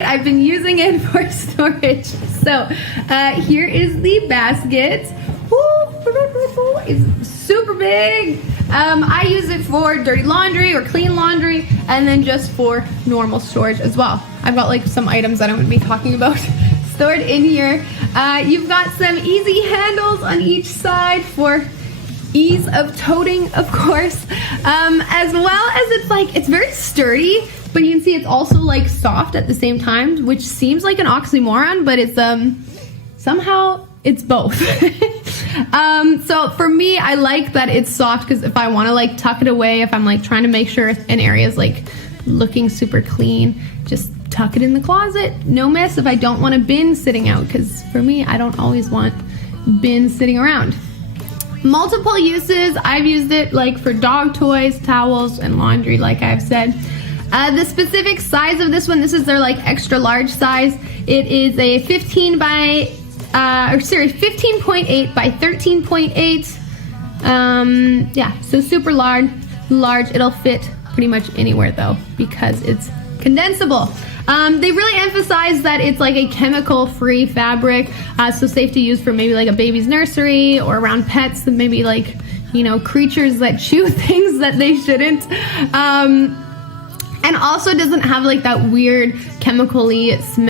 I've been using it for storage. So here is the basket. It's super big. I use it for dirty laundry or clean laundry, and then just for normal storage as well. I've got like some items that I'm going to be talking about stored in here. You've got some easy handles on each side for ease of toting, of course, as well as it's very sturdy, but you can see it's also like soft at the same time, which seems like an oxymoron, but it's somehow it's both. So for me, I like that it's soft because if I want to like tuck it away, if I'm like trying to make sure an area is like looking super clean, just tuck it in the closet, no mess. If I don't want a bin sitting out, because for me, I don't always want bins sitting around. Multiple uses. I've used it like for dog toys, towels, and laundry, like I've said. The specific size of this one, this is their like extra large size. It is a 15.8 by 13.8. Yeah, so super large. It'll fit pretty much anywhere though, because it's condensable. They really emphasize that it's like a chemical-free fabric, so safe to use for maybe like a baby's nursery or around pets, and maybe like, you know, creatures that chew things that they shouldn't. And also doesn't have like that weird chemical-y smell.